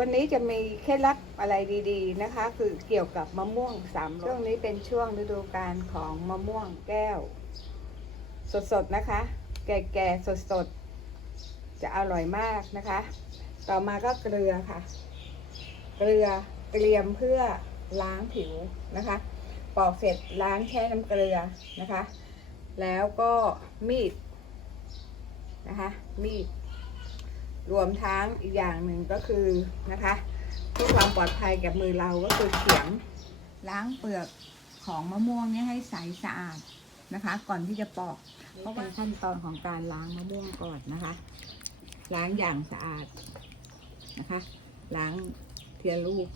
วันนี้จะมีเคล็ดลับอะไรดีๆนะคะ คือเกี่ยวกับมะม่วงสามรสช่วงนี้เป็นช่วงฤดูกาลของมะม่วงแก้ว สดๆนะคะ แก่ๆสดๆ จะอร่อยมากนะคะ ต่อมาก็เกลือค่ะ เกลือเตรียมเพื่อล้างผิวนะคะ ปอกเสร็จล้างแช่น้ำเกลือนะคะ แล้วก็มีดนะคะ มีด รวมทั้งอีกอย่างหนึ่งก็คือนะคะเพื่อความปลอดภัยกับมือเราก็คือเขียงล้างเปลือกของมะม่วงเนี่ยให้ใสสะอาดนะคะ ก่อนที่จะปอก เพราะว่าขั้นตอนของการล้างมะม่วงก่อนนะคะ ล้างอย่างสะอาดนะคะ ล้างเทียลูก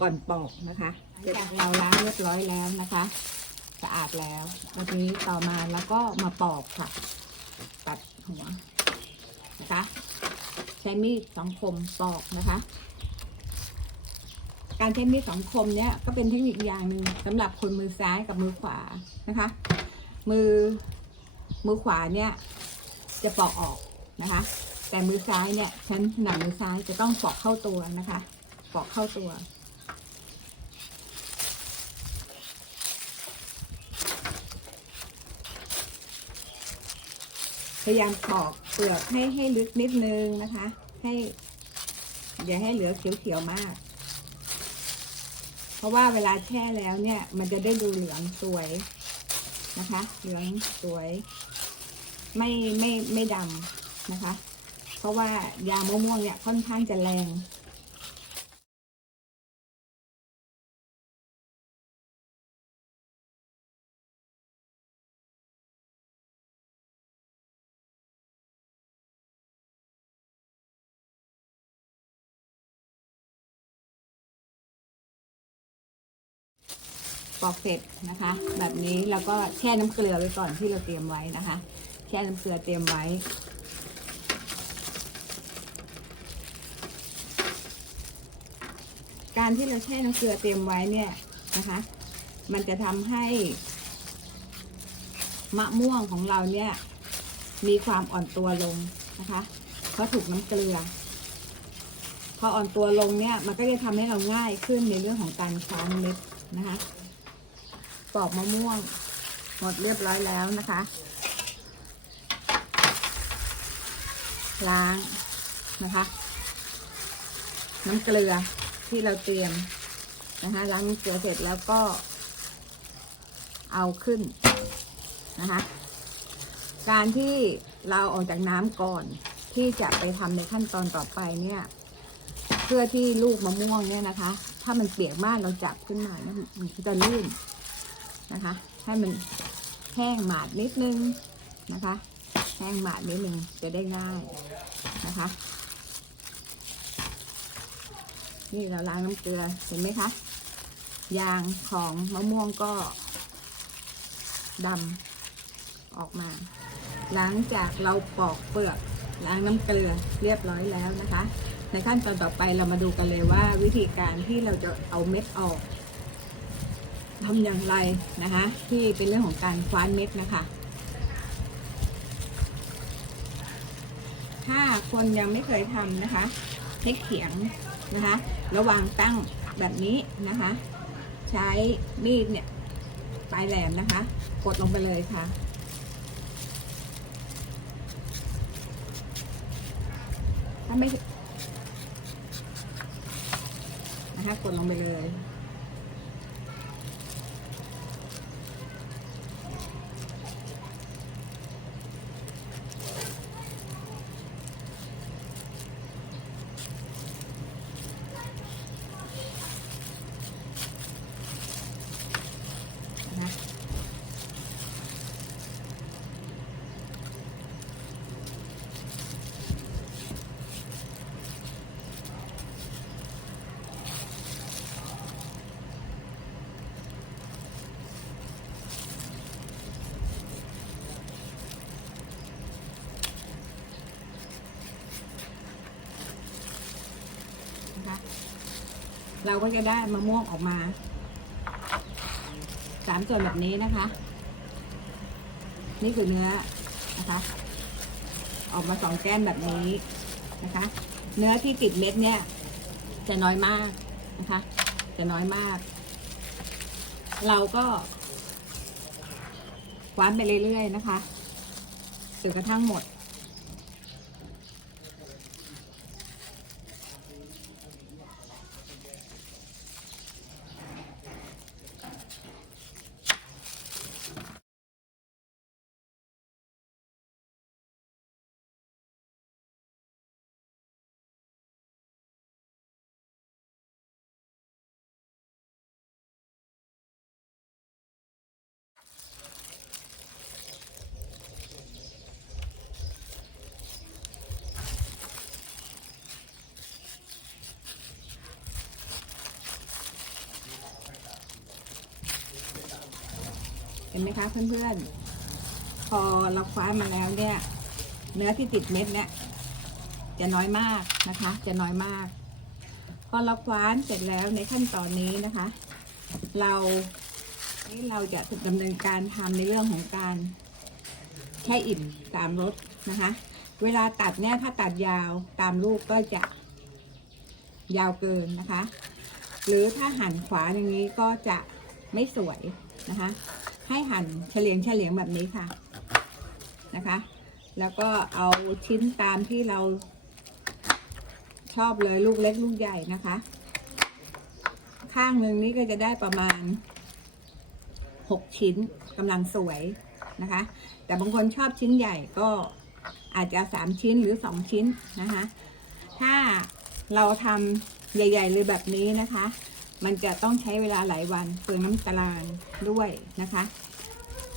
ก่อนปอกนะคะจากเราล้างเรียบร้อยแล้วนะคะ สะอาดแล้ววันนี้ต่อมาแล้วก็มาปอกค่ะ ตัดหัว นะคะ ใช้มีดสองคมปอกนะคะ การใช้มีดสองคมเนี่ยก็เป็นเทคนิคอย่างหนึ่งสำหรับคนมือซ้ายกับมือขวานะคะ มือมือขวาเนี่ยจะปอกออกนะคะ แต่มือซ้ายเนี่ยฉันหนังมือซ้ายจะต้องปอกเข้าตัวนะคะปอกเข้าตัว พยายามปอกเปลือกให้ให้ลึกนิดนึงนะคะ ให้อย่าให้เหลือเขียวๆมาก เพราะว่าเวลาแช่แล้วเนี่ย มันจะได้ดูเหลืองสวยนะคะ เหลืองสวย ไม่ไม่ไม่ดำนะคะ เพราะว่ายางมม่วงเนี่ยค่อนข้างจะแรง ปอกเสร็จนะคะ แบบนี้แล้วก็แช่น้ำเกลือไว้ก่อนที่เราเตรียมไว้นะคะ แช่น้ำเกลือเตรียมไว้การที่เราแช่น้ำเกลือเตรียมไว้เนี่ยนะคะ มันจะทำให้มะม่วงของเราเนี่ยมีความอ่อนตัวลงนะคะ เพราะถูกน้ำเกลือ พออ่อนตัวลงเนี่ยมันก็จะทำให้เราง่ายขึ้นในเรื่องของการคว้านเม็ดนะคะ ปอกมะม่วง หมดเรียบร้อยแล้วนะคะ ล้างนะคะ น้ำเกลือที่เราเตรียมนะคะล้างน้ำเกลือเสร็จแล้วก็ เอาขึ้นนะคะ การที่เราออกจากน้ำก่อนที่จะไปทำในขั้นตอนต่อไปเนี่ยเพื่อที่ลูกมะม่วงเนี่ยนะคะ ถ้ามันเปียกมากเราจับขึ้นมาเนี่ยมันจะลื่น นะคะ ให้มันแห้งหมาดนิดนึงนะคะ แห้งหมาดนิดนึงจะได้ง่ายนะคะ นี่เราล้างน้ำเกลือเห็นไหมคะยางของมะม่วงก็ดำออกมา หลังจากเราปอกเปลือกล้างน้ำเกลือเรียบร้อยแล้วนะคะ ในขั้นตอนต่อไปเรามาดูกันเลยว่าวิธีการที่เราจะเอาเม็ดออก ทำอย่างไรนะคะ ที่เป็นเรื่องของการคว้านเม็ดนะคะ ถ้าคนยังไม่เคยทำนะคะให้เขียงนะคะ ระว่างตั้งแบบนี้นะคะ ใช้มีดเนี่ยปลายแหลมนะคะ กดลงไปเลยค่ะถ้าไม่นะคะกดลงไปเลย นะคะ เราก็จะได้มะม่วงออกมาสามส่วนแบบนี้นะคะ นี่คือเนื้อนะคะ ออกมาสองแก้มแบบนี้นะคะ เนื้อที่ติดเม็ดเนี่ย จะน้อยมากนะคะ จะน้อยมาก เราก็คว้านไปเรื่อยๆนะคะจนกระทั่งหมด ห็นไหมคะเพื่อนๆ พอเราคว้านมาแล้วเนี่ย เนื้อที่ติดเม็ดเนี่ยจะน้อยมากนะคะ จะน้อยมาก พอเราคว้านเสร็จแล้วในขั้นตอนนี้นะคะ เราเราจะดำเนินการทำในเรื่องของการแค่อิ่มตามรสนะคะ เวลาตัดเนี่ยถ้าตัดยาวตามลูกก็จะยาวเกินนะคะ หรือถ้าหั่นขวาอย่างนี้ก็จะไม่สวยนะคะ ให้หั่นเฉลียงเฉลียงแบบนี้ค่ะนะคะ แล้วก็เอาชิ้นตามที่เราชอบเลยลูกเล็กลูกใหญ่นะคะ ข้างหนึ่งนี้ก็จะได้ประมาณหกชิ้นกำลังสวยนะคะ แต่บางคนชอบชิ้นใหญ่ก็อาจจะสามชิ้นหรือสองชิ้นนะคะ ถ้าเราทำใหญ่ ๆ เลยแบบนี้นะคะ มันจะต้องใช้เวลาหลายวันเปลืองน้ำตาลด้วยนะคะ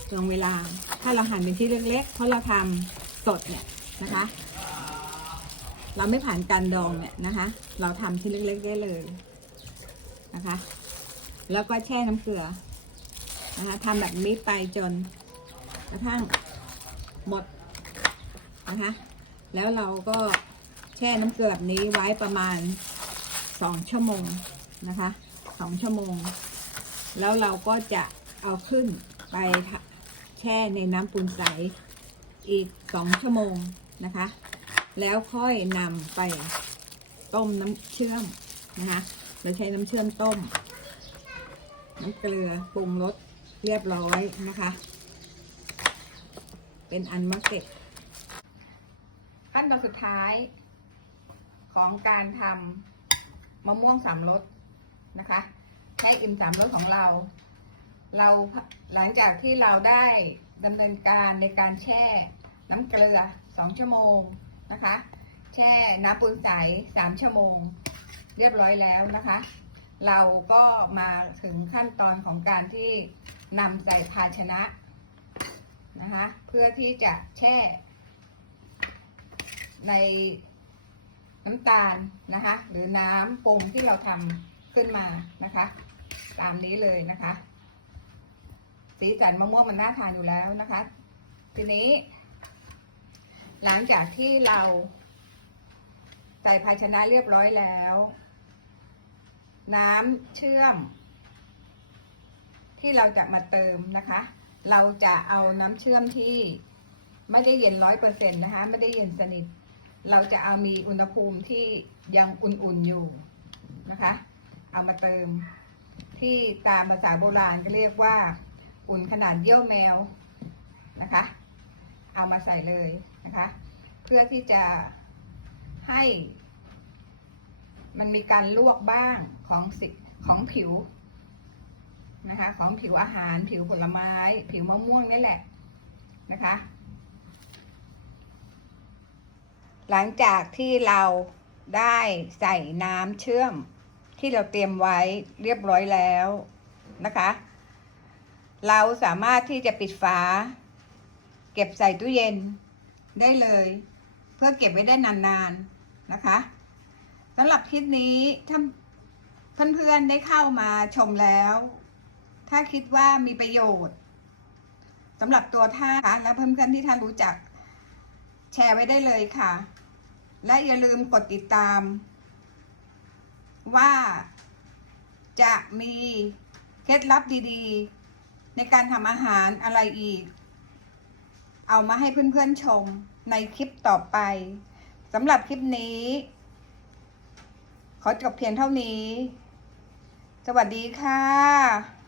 เปลืองเวลา ถ้าเราหั่นเป็นชิ้นเล็กๆ เพราะเราทำสดเนี่ยนะคะ เราไม่ผ่านการดองเนี่ยนะคะ เราทำชิ้นเล็กๆได้เลยนะคะ แล้วก็แช่น้ำเกลือนะคะทำแบบนี้ไปจนกระทั่งหมดนะคะ แล้วเราก็แช่น้ำเกลือแบบนี้ไว้ประมาณสองชั่วโมงนะคะ สองชั่วโมง แล้วเราก็จะเอาขึ้นไปแช่ในน้ำปูนใสอีกสองชั่วโมงนะคะ แล้วค่อยนำไปต้มน้ำเชื่อมนะคะเราใช้น้ำเชื่อมต้ม น้ำเกลือปรุงรสเรียบร้อยนะคะ เป็นอันมะเก็บขั้นตอนสุดท้ายของการทำมะม่วงสามรส นะคะ ใช้อิ่มสามรสของเรา เราหลังจากที่เราได้ดำเนินการในการแช่น้ำเกลือสองชั่วโมงนะคะ แช่น้ำปูนใสสามชั่วโมง เรียบร้อยแล้วนะคะ เราก็มาถึงขั้นตอนของการที่นำใส่ภาชนะนะคะเพื่อที่จะแช่ ในน้ำตาลนะคะ หรือน้ำปรุงที่เราทำ ขึ้นมานะคะ ตามนี้เลยนะคะ สีสันมะม่วงมันน่าทานอยู่แล้วนะคะ ทีนี้ หลังจากที่เราใส่ภาชนะเรียบร้อยแล้ว น้ำเชื่อม ที่เราจะมาเติมนะคะ เราจะเอาน้ำเชื่อมที่ไม่ได้เย็นร้อยเปอร์เซ็นต์นะคะ ไม่ได้เย็นสนิท เราจะเอามีอุณหภูมิที่ยังอุ่นๆอยู่นะคะ เอามาเติม ที่ตามภาษาโบราณก็เรียกว่า อุ่นขนาดเยี่ยวแมวนะคะ เอามาใส่เลยนะคะ เพื่อที่จะให้ มันมีการลวกบ้างของสิของผิวนะคะ ของผิวอาหารผิวผลไม้ ผิวมะม่วงนี่แหละนะคะ หลังจากที่เราได้ใส่น้ำเชื่อม ที่เราเตรียมไว้เรียบร้อยแล้วนะคะ เราสามารถที่จะปิดฝา เก็บใส่ตู้เย็นได้เลย เพื่อเก็บไว้ได้นานๆนะคะสำหรับคลิปนี้ถ้าเพื่อนๆได้เข้ามาชมแล้ว ถ้าคิดว่ามีประโยชน์สำหรับตัวท่านคะและเพื่อนๆที่ท่านรู้จัก แชร์ไว้ได้เลยค่ะ และอย่าลืมกดติดตาม ว่าจะมีเคล็ดลับดีๆ ในการทำอาหารอะไรอีก เอามาให้เพื่อนๆชมในคลิปต่อไปสำหรับคลิปนี้ ขอจบเพียงเท่านี้ สวัสดีค่ะ